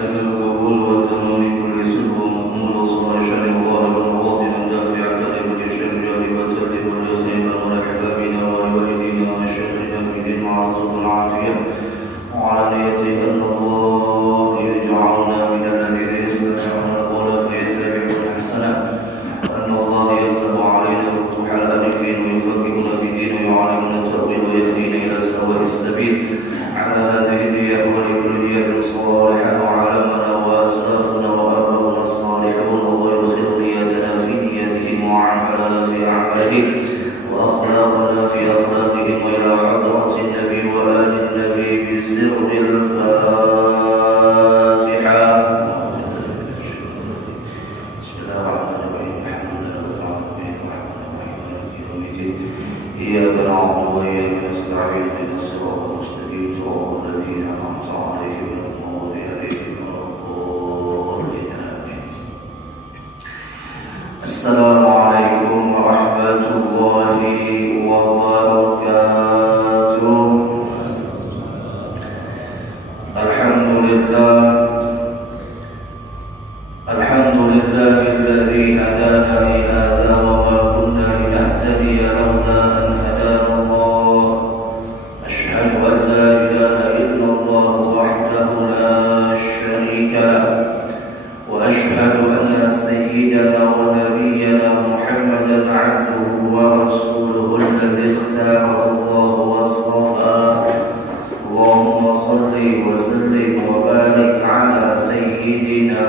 حاجتك القبول وتمام كل سر ومأمول وصالح ظاهر وباطن دافعة لكل شر جالبة لكل خير ولأحبابنا ولوالدينا وشيخنا في دين معروف العافية وعلى نيته أن الله يجعلنا من الذين يستمعون القول فيتبعون أحسنه وأن الله يفتح علينا فتوح الآلفين ويفقهنا في دين ويعلمنا التأويل ويهدينا إلى سواء السبيل على هذه النية ولكل نية صالحة وعلمنا وأسلافنا وآباؤنا الصالحون الله يدخل نيتنا في نيتهم وعملنا في أعمالهم وأخلاقنا في أخلاقهم وإلى حضرة النبي وآل النبي بسر الفاتحة. بسم الله الرحمن الرحيم الحمد لله رب العالمين الرحمن الرحيم مالك يوم الدين إياك نعبد وإياك نستعين اهدنا الصراط المستقيم صراط الذين أنعمت عليهم غير المغضوب عليهم ولا الضالين آمين. السلام عليكم ورحمة الله وبركاته. الحمد لله الذي هدانا لهذا وما كنا لنهتدي لولا أن هدانا الله. أشهد أن لا إله إلا الله وحده لا شريك له وأشهد أن سيدنا ونبينا محمدا عبده ورسوله الذي اختاره الله واصطفاه. اللهم صل وسلم وبارك على سيدنا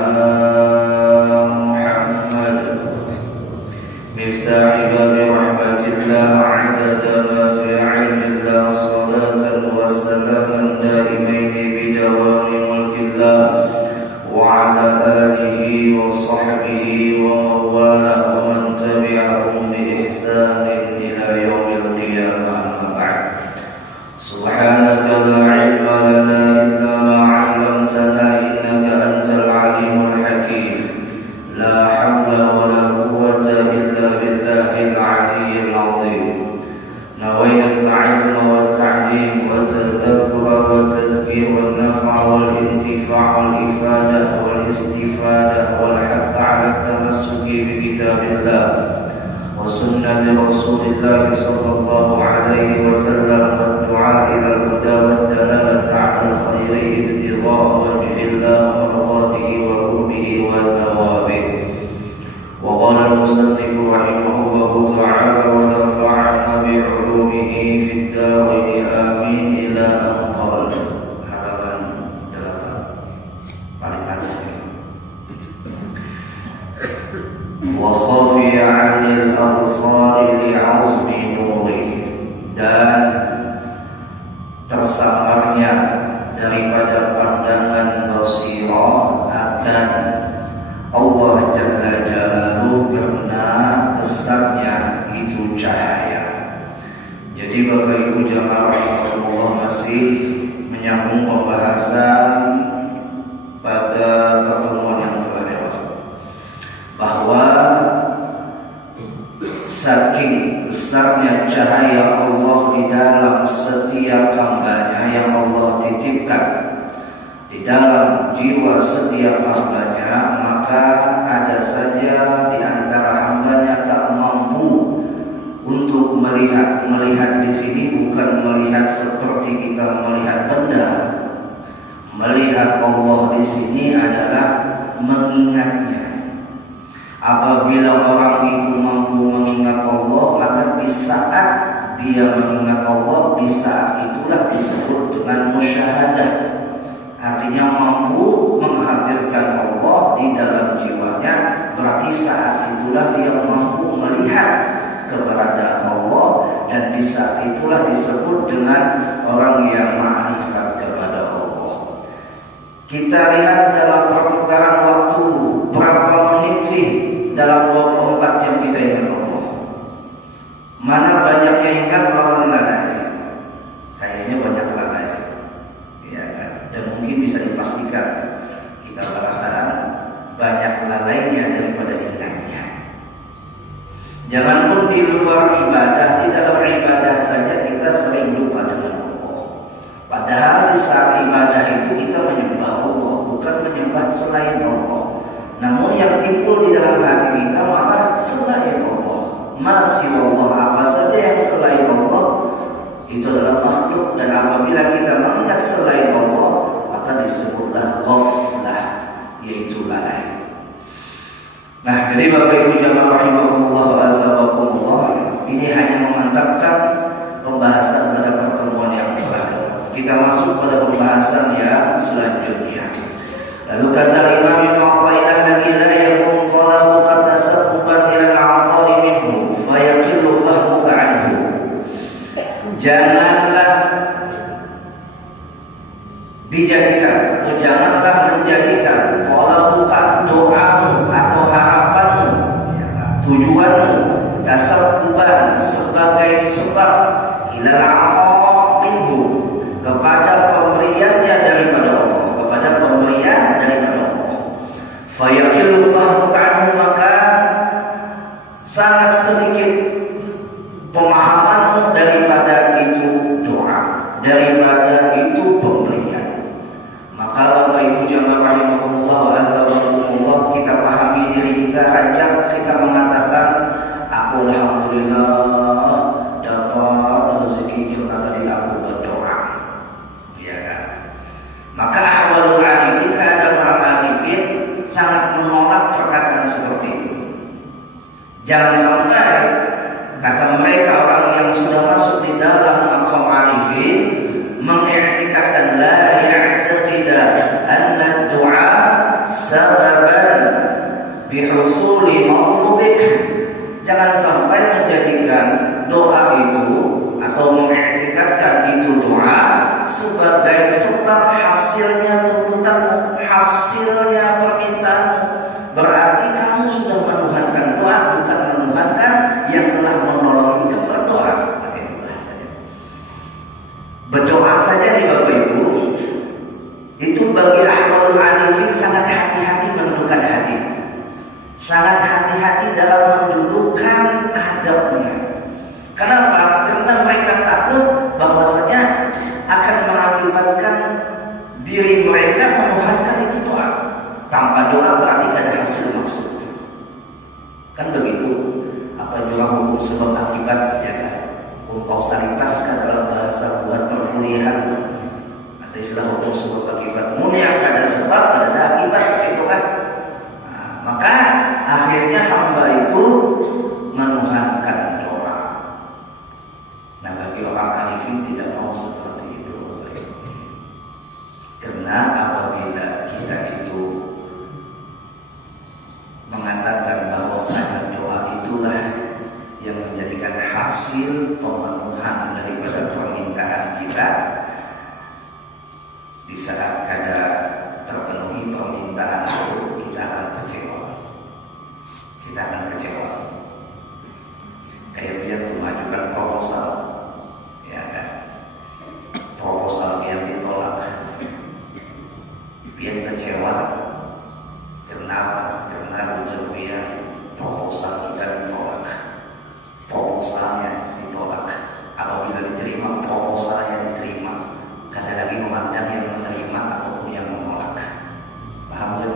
محمد مفتاح باب رحمة الله عدد ما في علم الله صلاة وسلاما دائمين بدوام ملك الله وعلى آله وصحبه ومن والاه ومن تبعهم بإحسان إلى يوم القيامة. أما بعد سبحانك لا علم لنا إلا ما علمتنا إنك أنت العليم الحكيم. لا حول ولا قوة إلا بالله العلي العظيم. نوينا التعلم والتعليم والتذكر والتذكير والنفع والانتفاع والإفادة والاستفادة والحث على التمسك بكتاب الله وسنة رسول الله صلى الله عليه وسلم والدعاء إلى الهدى والدلالة على الخير ابتغاء وجه الله ومرضاته وقربه وثوابه. وقال المصنف رحمه الله تعالى ونفعنا بعلومه في الدارين آمين إلى أن قال. halaman 8 paling atas ini. وخفي عن الأبصار لعظم نوره, dan tersamarnya daripada pandangan basirah akan Allah Jalla Jalaluhu karena besarnya itu cahaya. Jadi Bapak Ibu jamaah rahimahullah masih menyambung pembahasan pada pertemuan yang terakhir bahwa saking besarnya cahaya Allah di dalam setiap hambanya yang Allah titipkan di dalam jiwa setiap hambanya, maka ada saja di antara hambanya tak mampu untuk melihat. Melihat di sini bukan melihat seperti kita melihat benda. Melihat Allah di sini adalah mengingatnya. Apabila orang itu mampu mengingat Allah, maka di saat dia mengingat Allah, di saat itulah disebut dengan musyahadah. Artinya mampu menghadirkan Allah di dalam jiwanya, berarti saat itulah dia mampu melihat keberadaan Allah, dan di saat itulah disebut dengan orang yang ma'rifat kepada Allah. Kita lihat dalam perputaran waktu berapa menit sih dalam 24 jam kita ingat Allah. Mana banyak yang ingat lawan lalai? Kayaknya banyak lalai, ya kan? Dan mungkin bisa dipastikan kita katakan banyak lalainya daripada ingatnya. Janganpun di luar ibadah, di dalam ibadah saja kita sering lupa dengan Allah. Padahal di saat ibadah itu kita menyembah Allah, bukan menyembah menyembah selain Allah. Namun yang timbul di dalam hati kita malah selain Allah. Masih Allah, apa saja yang selain Allah itu adalah makhluk, dan apabila kita mengingat selain Allah maka disebutlah ghaflah, yaitu lalai. Nah, jadi Bapak Ibu jamaah rahimakumullah wa azabakumullah, ini hanya memantapkan pembahasan pada pertemuan yang telah. Kita masuk pada pembahasan yang selanjutnya. Lalu kata Imam Ibnu Athaillah, la yakun talabuka tasabbuban ila al-'ata'i minhu fa yaqillu fahmuka anhu. Janganlah dijadikan atau janganlah menjadikan talabuka, doamu atau harapanmu, tujuanmu, tasabbuban sebagai sebab ila al-'ata'i minhu, kepada pemberiannya daripada Allah, kepada pemberian daripada Allah. Fayaqillu fahmuka anhu, maka sangat sedikit pemahamanmu daripada itu doa, daripada itu pemberian. Maka Bapak Ibu jamaah rahimakumullah wa azabakumullah, kita pahami diri kita, ajak kita mengatakan aku alhamdulillah dapat rezeki karena tadi aku berdoa. Ya kan? Maka ahwalul arifin, keadaan orang arifin sangat menolak perkataan seperti itu. Jangan sampai kata mereka orang yang sudah masuk di dalam maqam arifin mengiktikadkan la ya'taqida anna ad-du'a sababan bihusuli matlubik. Jangan sampai menjadikan doa itu atau mengiktikadkan itu doa sebagai sebab hasilnya tuntutanmu, hasilnya permintaanmu. Berarti kamu sudah menuhankan doa, bukan menuhankan yang telah menolong itu berdoa. Begitu bahasanya. Berdoa saja nih Bapak Ibu, itu bagi ahwalul arifin sangat hati-hati menundukkan hati, sangat hati-hati dalam mendudukkan adabnya. Kenapa? Karena mereka takut bahwasanya akan mengakibatkan diri mereka menuhankan itu doa. Tanpa doa berarti tidak ada hasil maksud. Kan begitu. Apa juga hukum sebab akibat, ya kan? Hukum kausalitas kan dalam bahasa buat perkuliahan. Ada istilah hukum sebab akibat. Yang ada sebab, ada akibat, itu kan. Nah, maka akhirnya hamba itu menuhankan doa. Nah, bagi orang arifin tidak mau seperti itu. Karena apabila kita itu mengatakan bahwa doa itulah yang menjadikan hasil pemenuhan daripada permintaan kita, di saat kadar terpenuhi permintaan itu kita akan kecewa. Kita akan kecewa. Kayak dia mengajukan proposal, ya kan? Proposal yang ditolak, dia kecewa. Kenapa? Karena ujian proposal kita ditolak, proposalnya ditolak. Apabila diterima, proposalnya diterima. Kada lagi memandang yang menerima ataupun yang menolak. Paham ya?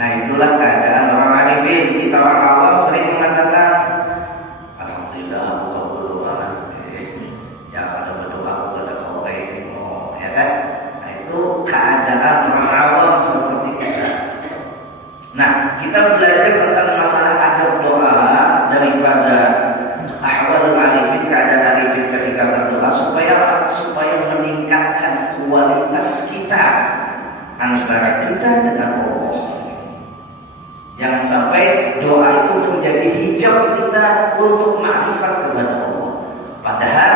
Nah, itulah keadaan orang arifin. Kita orang awam sering mengatakan alhamdulillah aku kabul doa. Ya ada berdoa kepada kau baik, ya kan? Itu keadaan orang awam seperti kita. Nah, kita belajar tentang masalah adab doa daripada ahwalul arifin, keadaan arifin ketika berdoa, supaya apa? Supaya meningkatkan kualitas kita antara kita dengan Allah. Jangan sampai doa itu menjadi hijab kita untuk ma'rifat kepada Allah. Padahal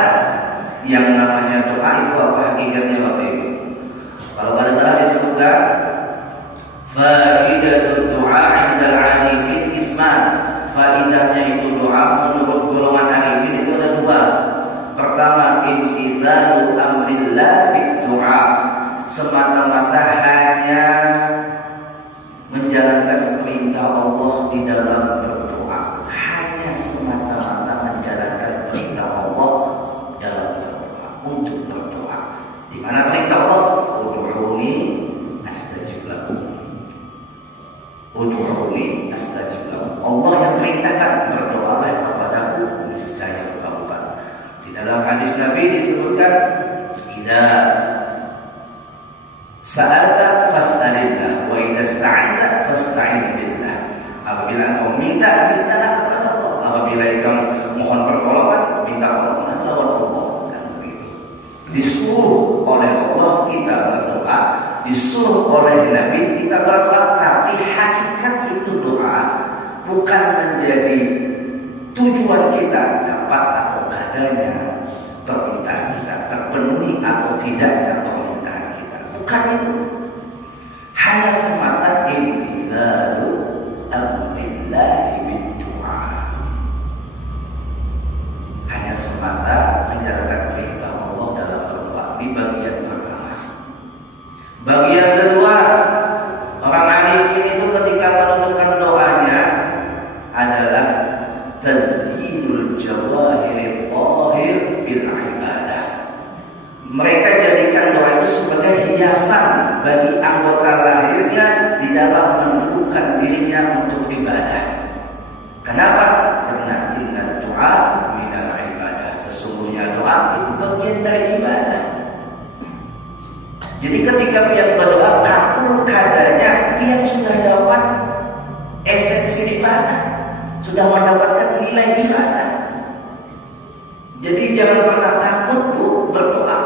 yang namanya doa itu apa hakikatnya Bapak Ibu? Kalau pada salah disebutkan faidatul doa 'indal 'arifin isman. Faidahnya itu doa menurut golongan arifin itu ada dua. Pertama, imtithalu amrillah bid-du'a. Semata-mata hanya menjalankan perintah Allah di dalam berdoa. Hanya semata-mata menjalankan perintah Allah dalam berdoa, untuk berdoa. Mana perintah Allah? Ud'uni astajib lakum. Ud'uni astajib lakum. Allah yang perintahkan, berdoalah kepadaku, niscaya kukabulkan. Di dalam hadis Nabi disebutkan, idza sa'alta fas'alillah wa idza ista'anta fasta'in billah. Apabila engkau minta, mintalah kepada Allah. Apabila engkau mohon pertolongan, minta pertolongan lawan Allah. Kan begitu. Disuruh oleh Allah kita berdoa, disuruh oleh Nabi kita berdoa, tapi hakikat itu doa bukan menjadi tujuan kita dapat atau tidaknya permintaan kita, terpenuhi atau tidaknya permintaan kita. Bukan itu. Hanya semata imtithalu amrillahi bid-du'a. Hanya semata menjalankan perintah Allah dalam berdoa di bagian pertama. Bagian kedua, orang arifin itu ketika menentukan doanya adalah tazyinul jawahiril qahir bil ibadah. Mereka jadikan doa itu sebagai hiasan bagi anggota lahirnya di dalam mendudukkan dirinya untuk ibadah. Kenapa? Karena inna doa minal ibadah. Sesungguhnya doa itu bagian dari ibadah. Jadi ketika dia berdoa kabul kadarnya, dia sudah dapat esensi ibadah, sudah mendapatkan nilai ibadah. Jadi jangan pernah takut berdoa.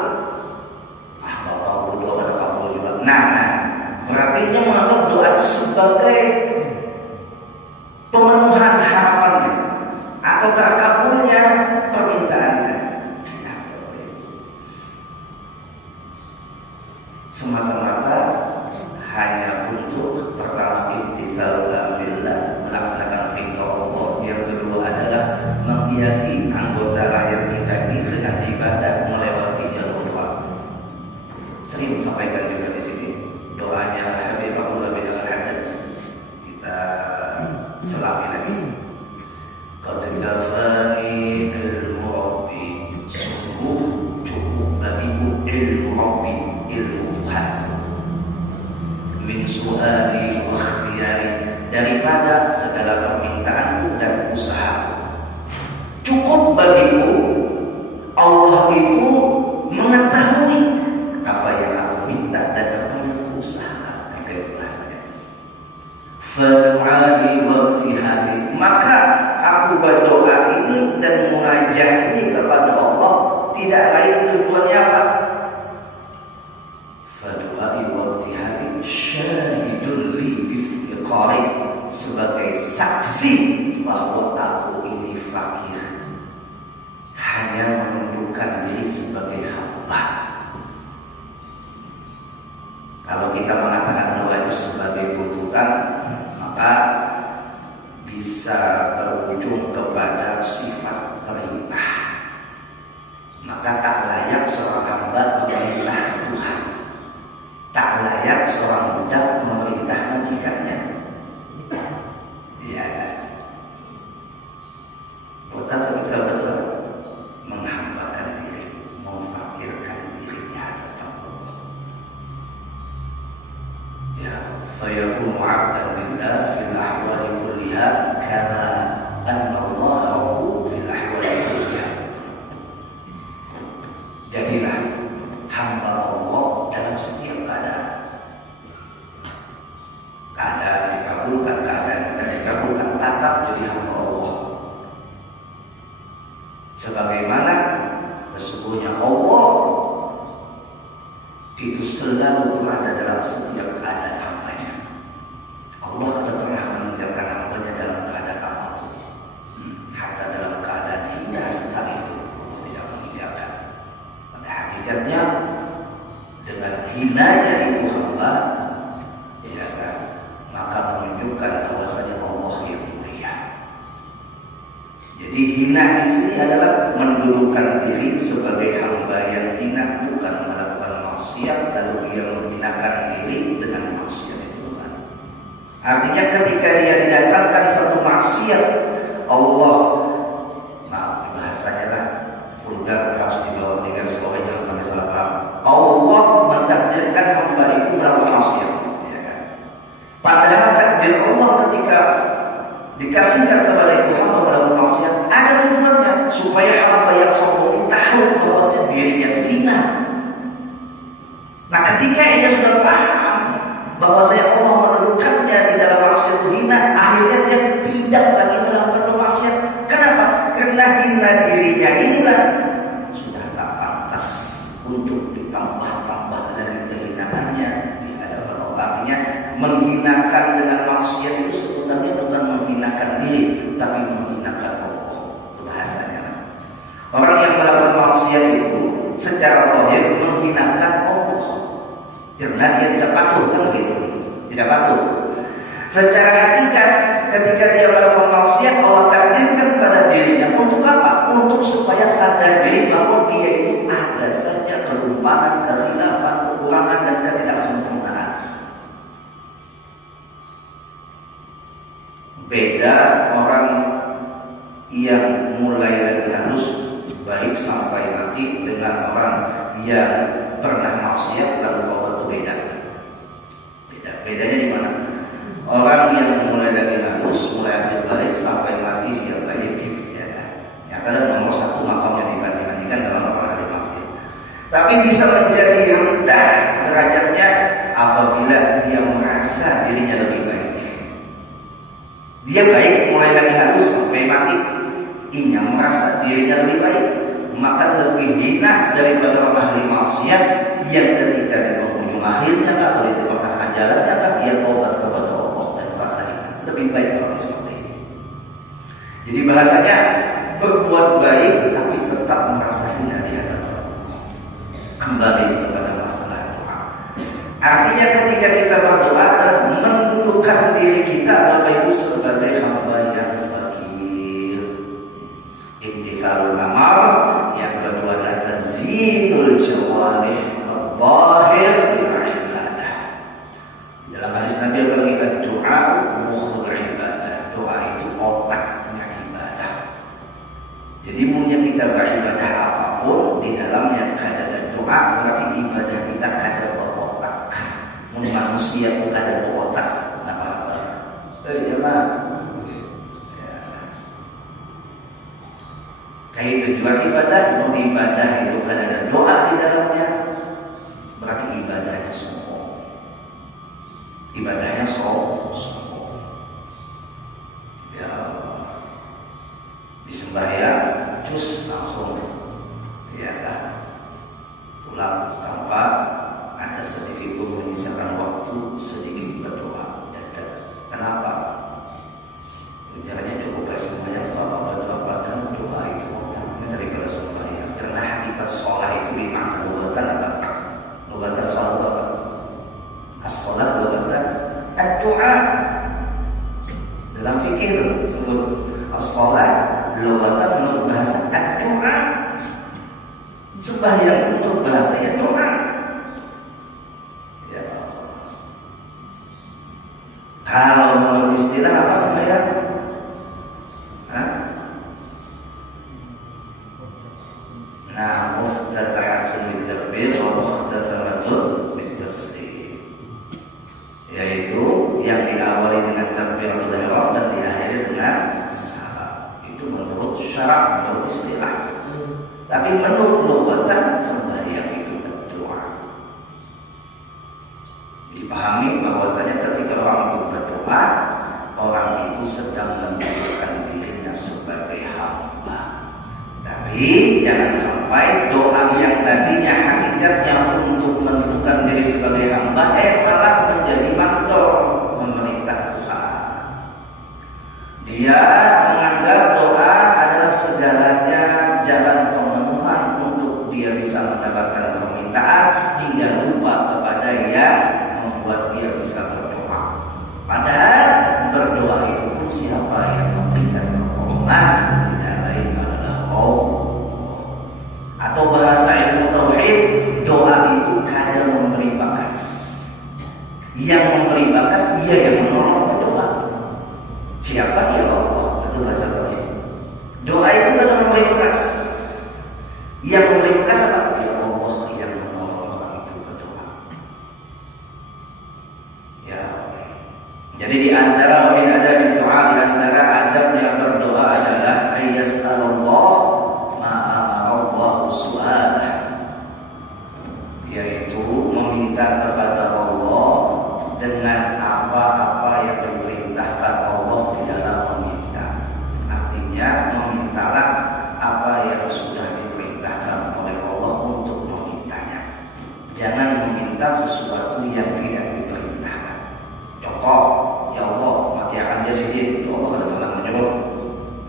Bapak berdoa pada kabul juga. Nah, berarti dia menganggap doa itu sebagai pemenuhan harapannya atau terkabulnya permintaannya. Semata-mata hanya untuk pertama imtithalul amrillah, melaksanakan perintah Allah. Yang kedua adalah menghiasi anggota lahir kita ini dengan ibadah melewati jalur doa. Sering sampaikan juga di sini doanya Habib Abdullah bin Al-Haddad. Kita selami lagi. Qad kafani ilmu Rabbi. Sungguh cukup bagiku ilmu Rabbi, ilmu Tuhan. Min su'ali wa ikhtiyari, daripada segala permintaanku dan usahaku. Cukup bagiku Allah itu mengetahui apa yang aku minta dan apa yang aku usahakan. Kayak bahasanya. Fadu'ali wa iktihadi, maka aku berdoa ini dan munajat ini kepada Allah tidak lain tujuannya apa? Fadu'ali wa iktihadi syahidun li biftiqari, sebagai saksi bahwa aku ini fakir, hanya menundukkan diri sebagai hamba. Kalau kita mengatakan doa itu sebagai tuntutan, maka bisa berujung kepada sifat perintah. Maka tak layak seorang hamba memerintah Tuhan, tak layak seorang budak memerintah majikannya. Ya, pertama kita berdoa menghambakan diri, memfakirkan dirinya kepada Allah. Ya, fayakunu 'abdan lillah fil ahwali kulliha kama anna Allah rabbuhu fil ahwali kulliha. Jadilah hamba Allah dalam setiap keadaan. Keadaan dikabulkan, keadaan tidak dikabulkan, tetap jadi hamba Allah. Sebagaimana sesungguhnya Allah itu selalu berada dalam setiap keadaan hambanya. Allah tidak pernah meninggalkan hambanya dalam keadaan apapun. Hatta dalam keadaan hina sekalipun Allah tidak meninggalkan. Pada hakikatnya dengan hinanya itu hamba, ya kan, maka menunjukkan bahwasanya Allah yang mulia. Jadi hina di sini adalah mendudukkan diri sebagai hamba yang hina, bukan melakukan maksiat lalu dia menghinakan diri dengan maksiat itu kan. Artinya ketika dia didatangkan satu maksiat, Allah, maaf bahasanya lah, vulgar harus dibawa di garis bawah, jangan sampai salah paham. Allah mentakdirkan hamba itu melakukan maksiat, ya kan? Padahal takdir Allah ketika dikasihkan kepada itu hamba melakukan maksiat ada tujuannya supaya hamba yang sombong ini tahu bahwasanya dirinya hina. Nah, ketika ia sudah paham bahwasanya Allah menundukkannya di dalam maksiat hina, akhirnya dia tidak lagi melakukan maksiat. Kenapa? Karena hina dirinya inilah sudah tak pantas untuk ditambah-tambah dari kehinaannya di hadapan Allah. Artinya menghinakan dengan maksiat itu sebenarnya bukan menghinakan diri, tapi menghinakan Allah. Itu bahasanya. Orang yang melakukan maksiat itu secara zahir menghinakan Allah, karena dia tidak patuh, kan begitu? Tidak patuh. Secara hakikat, ketika dia melakukan maksiat, Allah takdirkan pada dirinya untuk apa? Untuk supaya sadar diri bahwa dia itu ada saja kelumpuhan, kehilafan, kekurangan dan ketidaksempurnaan. Beda orang yang mulai lagi halus baik sampai mati dengan orang yang pernah maksiat lalu taubat, itu beda. Bedanya di mana? Orang yang mulai lagi halus, mulai akhir balik sampai mati dia baik, ya. Yang kadang nomor satu makamnya dibandingkan dalam orang ahli maksiat. Tapi bisa menjadi rendah derajatnya apabila dia merasa dirinya lebih baik. Dia baik mulai lagi halus sampai mati, ia merasa dirinya lebih baik, maka lebih hina daripada orang ahli maksiat yang ketika di penghujung akhirnya atau di tengah ajarannya dia taubat kepada Allah dan merasa hina. Lebih baik orang seperti ini. Jadi bahasanya berbuat baik tapi tetap merasa hina di hadapan Allah. Kembali kepada masalah doa. Artinya ketika kita berdoa adalah mendudukkan diri kita Bapak Ibu sebagai hamba yang fakir. Imtithalul amar. Yang kedua adalah tazinul jawarih al-zahir bil ibadah. Dalam hadis Nabi berkata doa mukhul ibadah. Doa itu otaknya ibadah. Jadi mungkin kita beribadah apapun di dalamnya ada doa, berarti ibadah kita ada berotak. Mungkin manusia pun ada berotak. Apa-apa. Ya Pak. Kayak tujuan ibadah, ibadah itu kan ada doa di dalamnya, berarti ibadahnya sombong. Ibadahnya sombong. Ya Allah, disembahyang, terus langsung, ya kan? Pulang tanpa ada sedikit pun menyisakan waktu sedikit berdoa. Kenapa? Caranya cukup sembahyang, Bapak berdoa padahal doa itu otaknya daripada sembahyang. Karena hakikat sholat itu bermakna lugatan apa? Lugatan sholat apa? As-sholat lugatan ad-doa. Dalam fikih itu disebut as-sholat lugatan menurut bahasa ad-doa. Sembahyang itu menurut bahasa ya doa. Ya. Kalau menurut istilah apa sembahyang? Nah, muftatahatun bitakbir wa muftatahatun bitasghir, yaitu yang diawali dengan takbiratul ihram dan diakhiri dengan salam. Itu menurut syarak, menurut istilah. Tapi menurut lugatan sembahyang itu berdoa. Dipahami bahwasanya ketika orang itu berdoa, orang itu sedang menundukkan dirinya sebagai hamba. Tapi jangan sampai doa yang tadinya hakikatnya untuk menundukkan diri sebagai hamba malah menjadi mandor, memerintah Tuhan. Dia menganggap doa adalah segalanya jalan pemenuhan untuk dia bisa mendapatkan permintaan hingga lupa kepada yang membuat dia bisa berdoa. Padahal berdoa itu pun siapa yang memberikan pertolongan tidak lain adalah Allah. Atau bahasa ilmu tauhid, doa itu kadang memberi bakas. Yang memberi bakas ia yang menolong berdoa. Siapa? Ya Allah. Itu bahasa tauhid. Doa itu kadang memberi bakas. Yang memberi bekas apa? Ya Allah yang menolong orang itu berdoa. Ya. Jadi di antara min adab doa, di antara adabnya berdoa adalah ayyas'alullah ma'amarallahu su'alah, yaitu meminta kepada Allah dengan apa-apa yang diperintahkan Allah di dalam meminta. Artinya memintalah apa yang sudah diperintahkan oleh Allah untuk memintanya. Jangan meminta sesuatu yang tidak diperintahkan. Contoh, ya Allah matikan dia sedikit, ya Allah ada pernah menyuruh.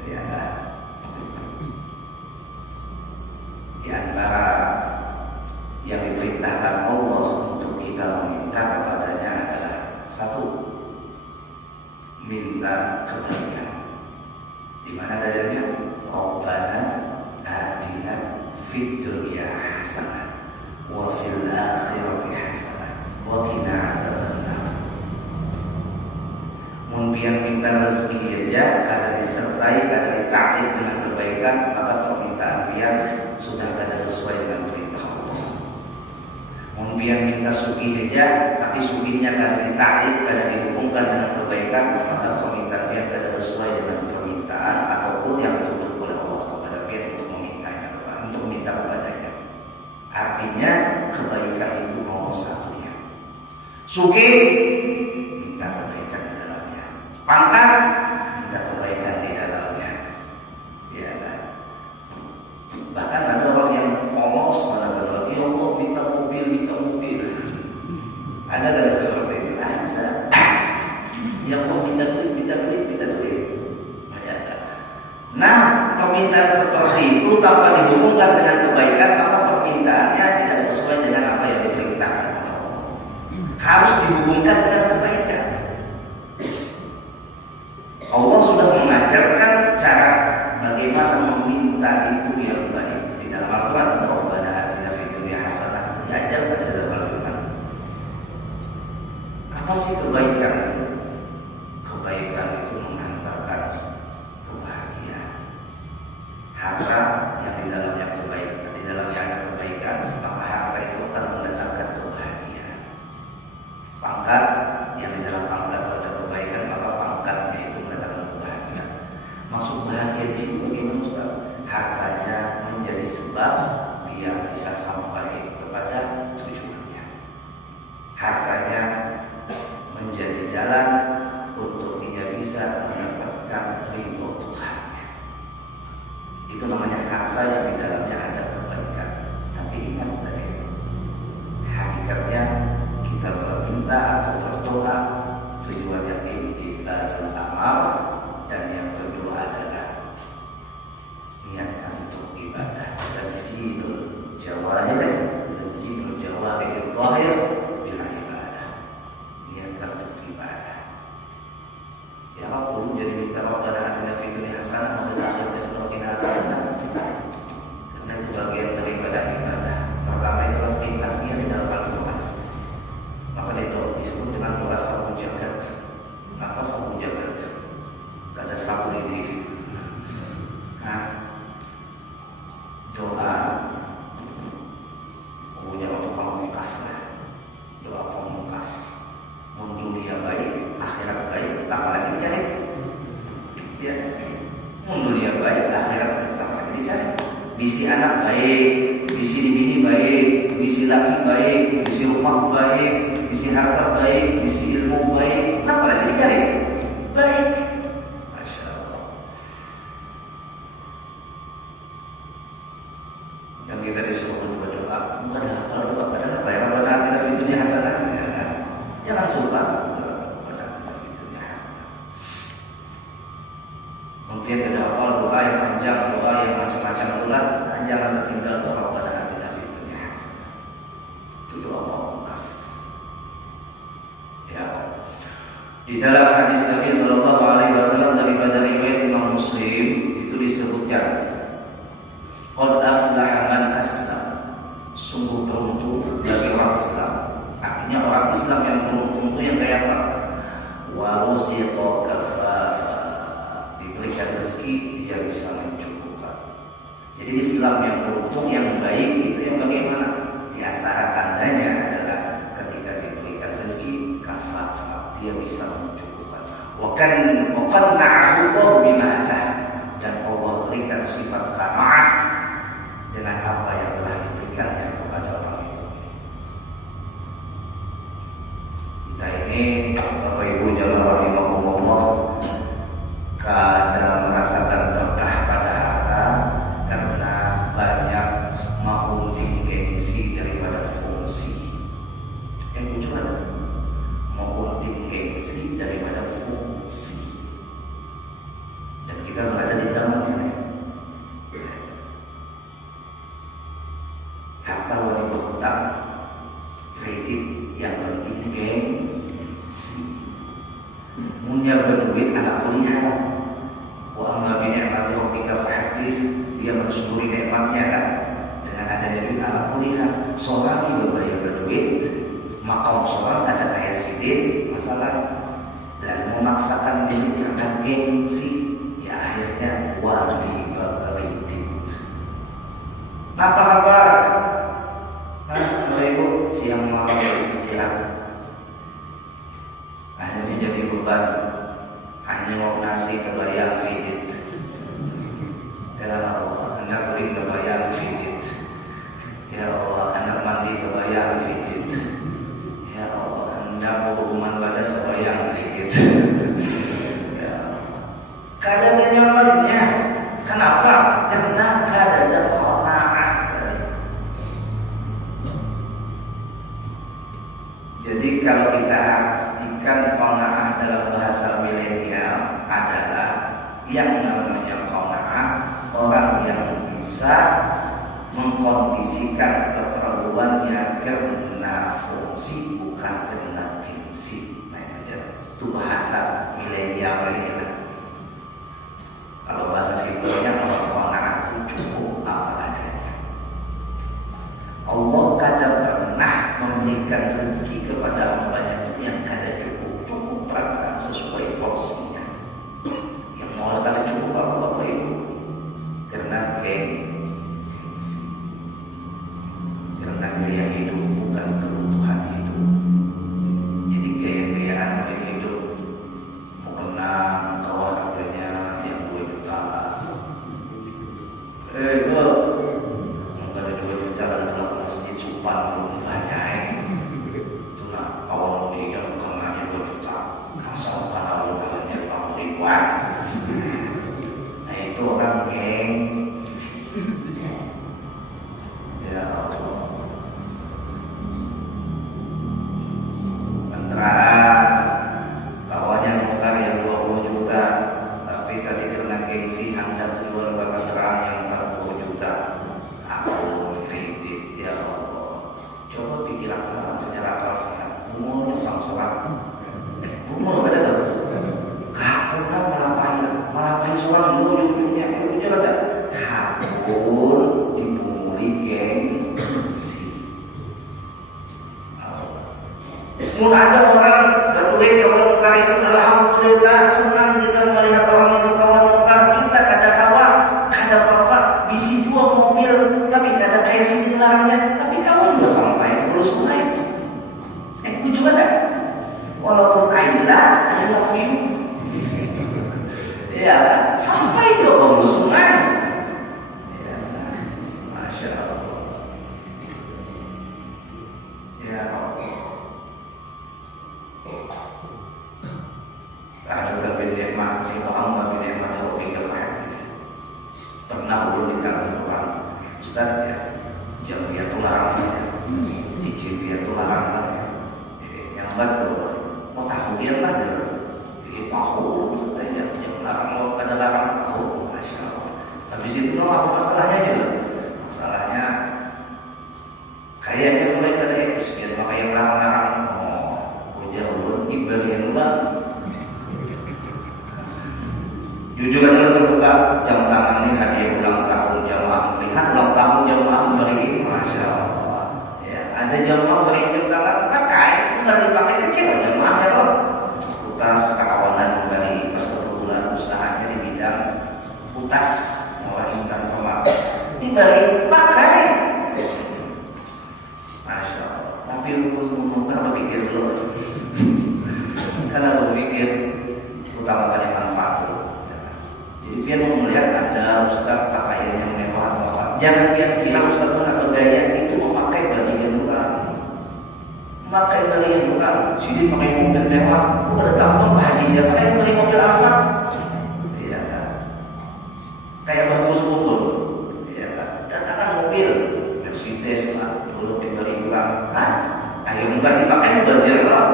Ya, di antara yang diperintahkan Allah untuk kita meminta kepadanya adalah satu, minta kebaikan. Di mana dalilnya? Rabbana atina fid dunya hasanah wa fil akhirati hasanah wa qina adzabannar. Mun pian minta rezeki aja kada disertai, kada ditaklid dengan kebaikan, maka permintaan pian sudah kada sesuai dengan perintah Allah. Mun pian minta sugih aja, tapi sugihnya kada ditaklid, kada dihubungkan dengan kebaikan, maka permintaan pian kada sesuai dengan permintaan ataupun yang dituntut oleh Allah kepada pian untuk meminta kepadanya. Artinya kebaikan itu nomor satunya. Sugih minta kebaikan di dalamnya. Pangkat minta kebaikan di dalamnya. Ya kan? Bahkan ada orang yang polos malah berdoa, ya Allah minta mobil. Ada dari seperti itu? Ada. Ya Allah minta duit. Nah, permintaan seperti itu tanpa dihubungkan dengan kebaikan, maka permintaannya tidak sesuai dengan apa yang diperintahkan oleh Allah. Harus dihubungkan dengan kebaikan. Allah sudah mengajarkan cara bagaimana meminta itu yang baik. Di dalam Al-Quran ada Rabbana atina fid dunya hasanah, diajarkan di dalam Al-Quran. Apa sih kebaikan itu? Kebaikan itu mengantarkan kebahagiaan. Harta yang di dalamnya kebaikan, di dalamnya ada kebaikan, maka harta itu akan mendatangkan kebahagiaan. Pangkat yang di dalam pangkat ada kebaikan, maka pangkatnya itu mendatangkan kebahagiaan. Maksud bahagia di sini bagaimana Ustaz? Hartanya menjadi sebab dia bisa sampai kepada tujuannya. Hartanya menjadi jalan untuk dia bisa mendapatkan ridho Tuhannya. Itu namanya harta yang di dalamnya ada kebaikan. Tapi ingat tadi, hakikatnya kita berminta atau berdoa tujuannya imtithalul amal, dan yang kedua adalah niatkan untuk ibadah. Tazyinul jawarih dhahir bila ibadah. Niatkan untuk ibadah. Ya Allah, jadi minta Rabbana atina fid dunya hasanah wa fil akhirati hasanah wa qina adzabannar. Karena itu bagian daripada ibadah. Pertama itu adalah perintahnya di dalam Al-Quran. Maka itu disebut dengan doa sabu jagat. Apa sabu jagat? Kada sabu ini. Doa punya waktu pamungkas lah. Doa pamungkas. Dunia baik, akhirat baik, apa lagi dicari? Ya, dunia baik, akhirat baik, apa lagi dicari? Bisi anak baik, bisi bini baik, bisi laki baik, bisi rumah baik, bisi harta baik, bisi ilmu baik, apa lagi dicari? Baik. Masya Allah. Yang kita disuruh berdoa, bukan hafal doa, padahal apa ya? Rabbana atina fid dunya hasanah. Jangan suka mungkin ada hafal doa yang panjang, doa yang macam-macam itulah, jangan tertinggal doa Rabbana atina fid dunya hasanah. Itu doa pamungkas. Ya. Di dalam hadis Nabi sallallahu alaihi wasallam daripada riwayat Imam Muslim itu disebutkan, qad aflaha man aslam. Sungguh beruntung bagi orang Islam. Artinya orang Islam yang beruntung itu yang kayak apa? Wa ruziqa kafafa, diberikan rezeki dia bisa mencukupkan. Jadi Islam yang berhukum yang baik itu yang bagaimana? Di antara tandanya adalah ketika diberikan rezeki kafaf, dia bisa mencukupkan. Wakan na'ahullah bima dan Allah berikan sifat qanaah dengan apa yang telah diberikannya kepada orang itu. Kita ini Bapak Ibu jamaah rahimakumullah kadang merasakan berkah pada harta karena banyak mengunting gengsi daripada fungsi. Yang ujung ada mengunting gengsi daripada fungsi. Dan kita berada di zaman ini. Harta wajib berhutang, kredit yang penting gengsi. Punya berduit ala kuliah. Wa amma bi ni'mati rabbika fahaddits, dia mensyukuri nikmatnya kan dengan adanya duit ala kuliah. Seorang yang berbayar berduit, maka seorang ada kayak sidin masalah dan memaksakan diri karena gengsi, ya akhirnya wajib berkredit. Apa kabar? Bapak Ibu siang malam berpikiran, akhirnya jadi beban. Hanya mau nasi kebayang kredit. Ya Allah, Anda beri kebayang kredit. Ya Allah, Anda mandi kebayang kredit. Ya Allah, Anda mau hubungan badan kebayang kredit. Ya Allah. Kadang ada nyamannya. Kenapa? Karena kadang ada qanaah. Jadi kalau kita artikan qanaah dalam bahasa milenial adalah yang namanya qanaah, orang yang bisa mengkondisikan keperluannya karena fungsi bukan karena gengsi. Nah, itu bahasa milenial ini lah. Kalau bahasa simpelnya orang qanaah itu cukup apa adanya. Allah kadang pernah memberikan rezeki kepada hambanya itu yang kadang cukup perangkat sesuai porsinya. Yang mau kadang cukup apa Bapak Ibu? Karena gengsi, karena gaya hidup bukan kebutuhan hidup. Jadi gaya-gayaan gaya hidup mau kena kawan harganya yang 2 juta. Ada 2 juta ada ke masjid Supan belum banyak. Itu nah awal di dalam kemana 2 juta asal karena awalnya 50 ribuan. Nah itu orang gengsi. Ya Allah. Beneran awalnya mutar yang 20 juta, tapi tadi karena gengsi Anda jual kendaraan yang 40 juta. Aku kredit, ya Allah. Coba pikirkan secara akal sehat. Umurnya seorang, umur kata tahu. Kamu kan melampaui seorang ujungnya ujung kata. Hakun dipunguli gengsi. Mau ada orang berduit orang muka itu, alhamdulillah senang kita melihat orang itu kawan muka kita kada kawan, kada apa-apa, bisi 2 mobil, tapi kada kayak sini larangnya, tapi kamu juga sampai terus naik. Aku juga tak, walaupun I love you, ya sampai dong sungai. Ya, Masya Allah. Ya Allah. Ada terbit nikmat, Muhammad bin nikmat Rabbika fahaddits. Pernah ulun ditanya orang, Ustaz ya, jam dia tularang, cicip dia tularang, yang betul, mau tahu dia lah, dia tahu, katanya jam larang mau kada larang tahu, Masya Allah. Habis itu apa masalahnya juga? Masalahnya kayaknya mulai kada etis, biar maka yang larang-larang, ujar ulun ibarian ulang. Jujur adalah terbuka jam tangan ini hadiah ulang tahun jamaah. Lihat ulang tahun jamaah beri, Masya Allah. Ya, ada jamaah beri jam tangan pakai, bukan dipakai kecil jamaah ya loh. Utas kawanan kembali pas kebetulan usahanya di bidang utas melahirkan pemak. Kenapa pikir dulu? Karena berpikir utamakan yang manfaat dulu. Jadi dia mau melihat ada ustaz pakaian yang mewah atau apa. Jangan biar kira ustaz itu nak bergaya itu memakai bagian luar. Memakai bagian luar. Sini pakai mobil mewah. Bukan ada tampang Pak Haji siapa yang pakai mobil Alfa? Iya kan? Kayak bagus kubur. Iya kan? Datangkan mobil Mercedes lah. Dulu kita ribuan. Ayo bukan dipakai mubazir lah.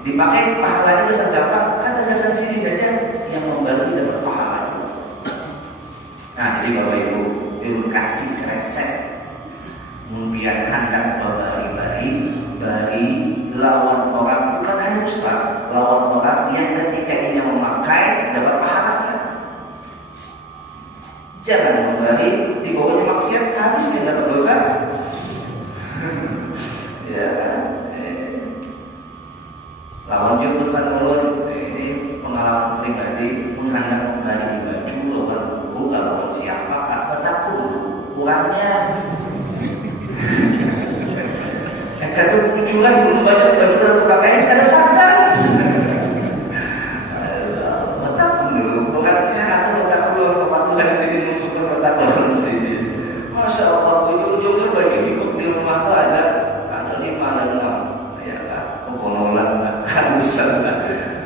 Dipakai pahalanya kesan siapa? Kan kesan sini saja yang membagi dapat pahala. Nah, jadi Bapak Ibu, Ibu kasih resep mumpian hendak membari-bari bari lawan orang, bukan hanya ustaz, lawan orang yang ketika ini memakai dapat pahala. Jangan membari di bawahnya maksiat, habis dia dapat dosa. Ya kan? Lawan juga pesan ulun, ini pengalaman pribadi menghanap kembali di baju lawan guru lawan siapa apa takut dulu kurangnya. Kata kunjungan belum banyak baju terpakai karena sadar. Takut dulu kurangnya aku letak keluar kepatuhan sini musuh letak keluar sini. Masya Allah, ujung-ujungnya bagi hidup di rumah tuh ada 5 dan 6. Ya kan? Konolan harusan lah.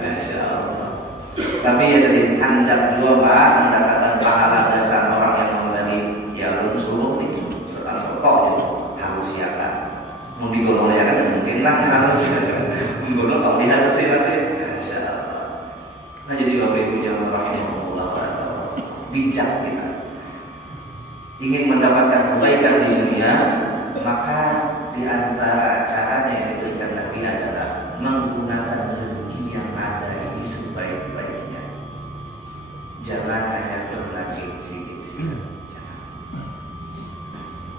Masya Allah. Tapi ya tadi hendak juga Pak mendatangkan pahala dasar orang yang memberi ya belum suruh itu setelah foto itu harus siapkan. Mau digolong ya kan mungkin lah harus menggolong kalau diharusin masih. Masya Allah. Nah jadi Bapak Ibu jangan rahimahullah bijak kita. Ingin mendapatkan kebaikan di dunia, maka di antara caranya yang diberikan Nabi adalah menggunakan rezeki yang ada ini sebaik-baiknya. Jangan hanya berlagi gengsi-gengsi.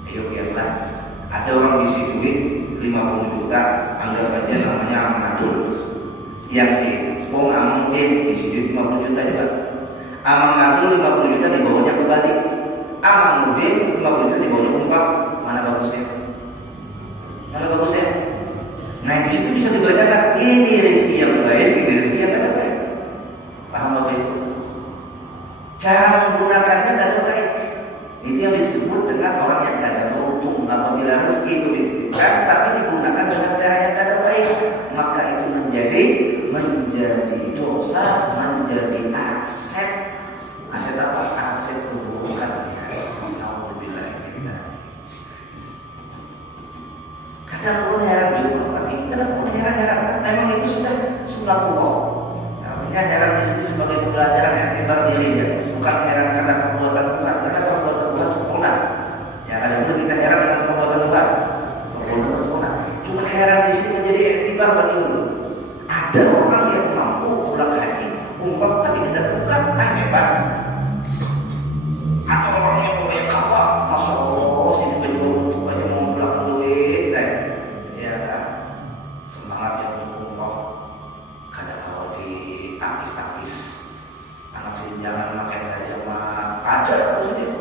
Ayo biarlah ada orang ngisi duit 50 juta, anggap aja namanya Amadul. Yang si Om Amudin ngisi duit 50 juta juga. Amang Adul 50 juta dibawanya kembali. Amang Udin 50 juta dibawanya umpam. Mana bagusnya? Mana bagusnya? Nah di situ bisa dibedakan ini rezeki yang baik, ini rezeki yang tidak baik. Paham Bapak Ibu? Cara menggunakannya tidak baik. Itu yang disebut dengan orang yang tidak beruntung. Apabila rezeki itu dititipkan, tapi digunakan dengan cara yang tidak baik, maka itu menjadi dosa, menjadi aset. Aset apa? Aset keburukan. Alhamdulillah. Kadang pun heran juga, tapi kadang pun heran-heran. Memang itu sudah sunatullah. Artinya heran di sini sebagai pembelajaran yang tiba dirinya, bukan heran karena perbuatan Tuhan, karena perbuatan Tuhan sempurna. Ya kadang-kadang kita heran dengan perbuatan Tuhan, perbuatan sempurna. Cuma heran di sini menjadi iktibar bagi dulu. Ada orang yang mampu pulang haji, umroh, tapi kita temukan aneh banget. Ada orang yang punya kawan, masya Allah, sini penjual banyak mau pulang duit, ya kan? Semangatnya untuk umroh, kadang kalau di takis-takis, anak sini jangan pakai hajama, ada terus itu,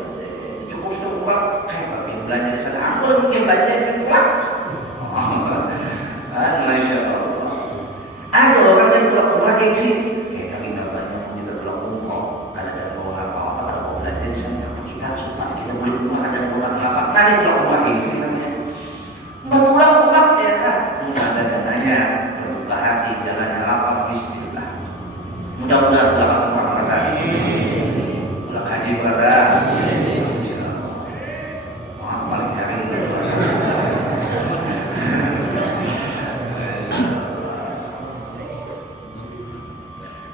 cukup sudah uang, tapi belanja di sana, aku udah mungkin belanja yang pulang. Masya Allah. Ada orang yang telah umrah gengsi, kayak lagi banyak kita telah umroh, karena ada mau apa-apa, ada mau belanja di sana, kita harus lupa, kita boleh umrah dan umrah apa, nanti telah umrah gengsi namanya. Bertulang-tulang ya kan, ada dananya, terbuka hati, jalannya lapang, bismillah. Mudah-mudahan telah umrah kata, pulang haji kata, paling jaring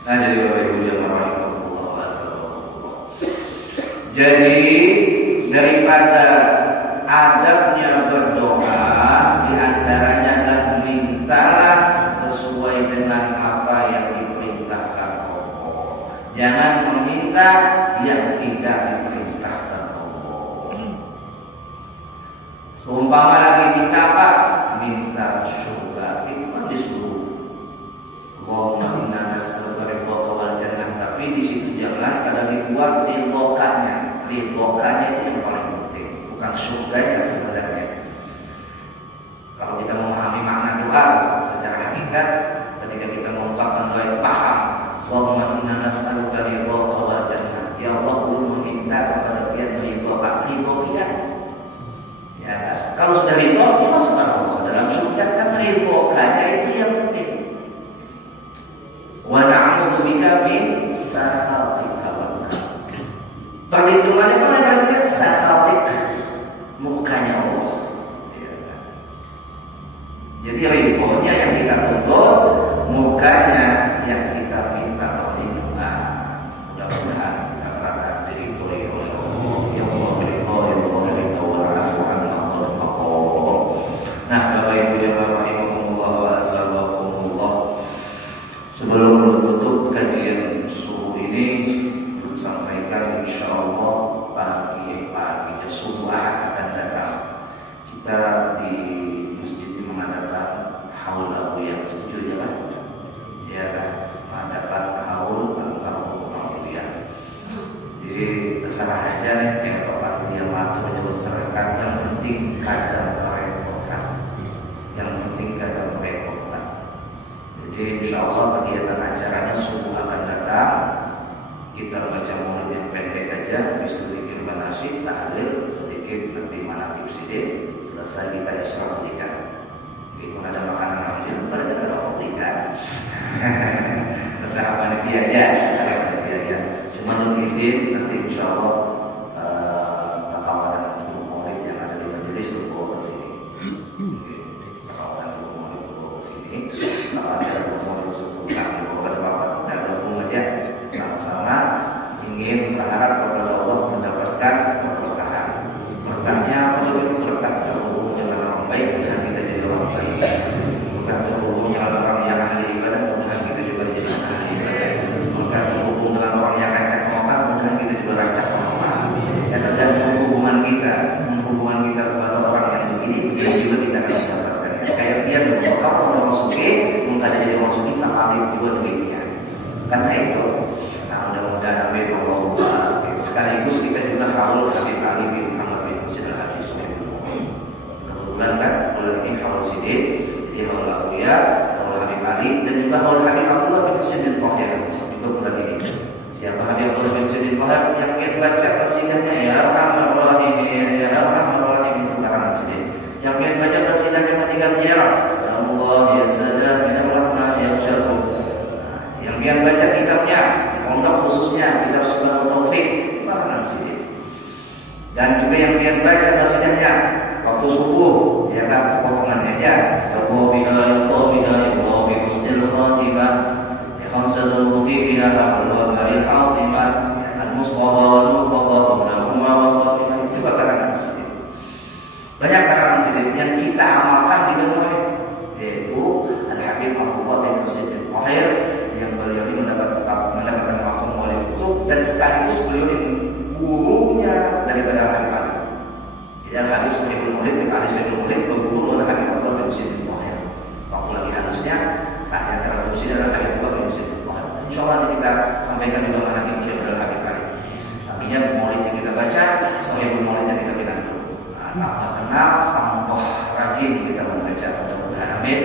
Nah jadi Bapak Ibu jamaah rahimahullah. Jadi daripada adabnya berdoa diantaranya adalah mintalah sesuai dengan apa yang diperintahkan Allah. Jangan meminta yang tidak diperintahkan Allah. Seumpama lagi minta apa? Minta surga. Itu kan disuruh. Allahumma inna nas'aluka ridhaka wal jannah. Tapi di situ jangan kada dibuat ridhokanya. Ridhokanya itu yang paling penting, bukan surganya sebenarnya. Kalau kita memahami makna sakhatik. Perlindungannya mana berarti sakhatik, murkanya Allah. Jadi ridhonya yang kita tuntut, murkanya yang kita minta perlindungan. Mudah-mudahan kita berada diridhoi oleh Allah. Ya Allah ridho, ya Allah ridho, wa'afu anna qad maqam. Nah, Bapak Ibu jemaah rahimakumullah wa azabakumullah. Sebelum menutup kajian subuh ini, sampaikan insyaallah pagi-paginya subuh Ahad akan datang. Kita di masjid mengadakan haul Abu yang setuju ya kan? Ya kan? Mengadakan haul al-Abuya. Jadi terserah aja nih yang panitia matu menyelesaikan, yang penting kadang merepotkan. Yang penting kadang merepotkan. Jadi insyaallah kegiatan acaranya subuh akan datang. Kita baca maulid yang pendek aja, bisa sedikit manasik, tahlil, sedikit nanti manaqib sidik, selesai kita isra nikah. Meskipun ada makanan alhamdulillah, bukan ada apa-apa. Terserah panitia aja, cuma nutipin nanti insyaallah kawan guru maulid yang ada di majelis berbawa ke sini. Kawan guru maulid berbawa ke sini, kalau ada guru maulid sesuatu bawa ke bapak kita gabung aja sama-sama, ingin berharap kepada Allah mendapatkan keberkahan. Berkahnya perlu berkah terhubung dengan orang baik, dan kita jadi orang baik. Berkah terhubung dengan orang yang ahli ibadah, mudah kita juga jadi ahli ibadah. Berkah terhubung dengan orang yang rancak motor, mudah kita juga rancak motor. Dan tergantung hubungan kita kepada orang yang begini, dia juga tidak akan mendapatkan. Kayak biar kalau udah masukin, mungkin ada jadi masukin, tak alim juga duitnya. Karena itu, nah mudah-mudahan amin Allah. Sekaligus kita juga haul Habib Ali bin Muhammad bin Husain al-Haji Sulaiman. Kebetulan kan bulan ini haul Sidik, jadi haul Abuya, haul Habib Ali, dan juga haul Habib Abdullah bin Husain al-Tahir juga bulan ini. Siapa Habib Abdullah bin Husain al-Tahir yang kita baca kasidahnya ya Rahman Rahim, ya Rahman Rahim itu karangan Sidik. Yang kita baca kasidahnya ketika siang, Assalamualaikum ya sadar minal rahman ya syakur. Yang biar baca kitabnya, pondok khususnya kitab Subhanul Taufik, karangan Sidik. Dan juga yang biar baca kasidahnya waktu subuh, ya kan, potongannya aja. Allah bi husnil khatimah, bi khamsatul biha wa baril atimah, al-mustafa wal muqadda lahumma wa fatimah, itu juga karangan Sidik. Banyak karangan Sidik yang kita amalkan di Banyuwangi, yaitu Al-Habib Abdullah bin Husain al-Tahir, yang beliau ini mendapatkan makom oleh kutub, dan sekaligus beliau ini gurunya daripada Habib Ali. Jadi Habib Sulaiman Maulid, Ali Sulaiman Maulid berguru oleh Habib Abdullah bin Husain al-Tahir. Waktu lagi harusnya saya terus ini adalah Habib Abdullah bin Husain al-Tahir. Insyaallah nanti kita sampaikan juga mana yang beliau adalah Habib Ali. Artinya maulid yang kita baca, Sulaiman Maulid yang kita bilang itu. Tambah kenal, tambah rajin kita membaca. Mudah-mudahan amin.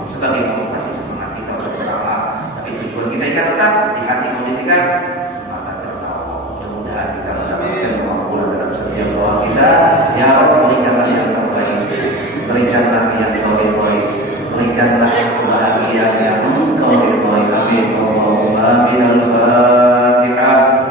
Sebagai motivasi semangat kita bersama. Tapi tujuan kita ikat tetap di hati kondisikan semangat kepada Allah. Mudah-mudahan kita mendapatkan kemampuan dalam setiap doa kita. Ya Allah, berikanlah yang terbaik, berikanlah yang Kau ridhoi, berikanlah kebahagiaan yang Kau ridhoi. Amin. Allahumma amin. Al-Fatihah.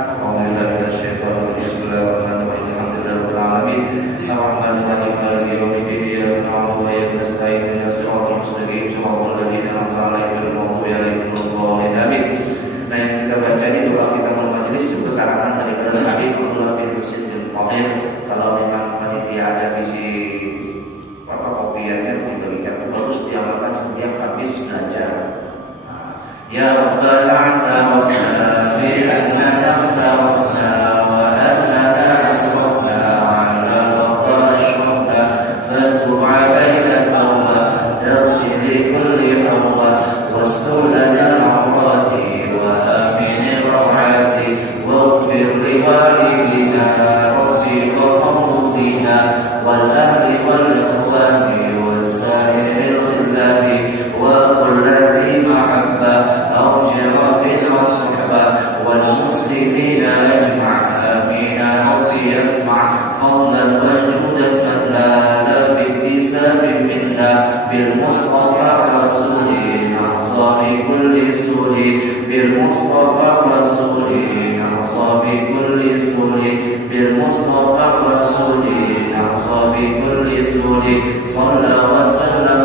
Nah, yang kita baca ini doa kita mau majelis juga karangan daripada Habib Abdullah bin Husain al-Tahir. Kalau memang panitia ada visi fotokopiannya diberikan, bagus diamalkan setiap habis belajar. Ya Rabbana ta'afna bi annana ta'afna wa annana asrafna ala Allah ashrafna fatub alaina tawbah taghsil li kulli hawwa wastur lana awrati wa amin rawati waghfir li walidina rabbi wa mawludina wal ahli wal ikhwani wal sa'iril khillani wa kulli mahabba أو جرات أو صحبة والمسلمين أجمع آمين ربي يسمع فضلا وجودا من نال بابتسام منا بالمصطفى رسول الله بكل سوء بالمصطفى الرسول نحظى بكل سوء بالمصطفى الرسول نحظى بكل سوء صلى وسلم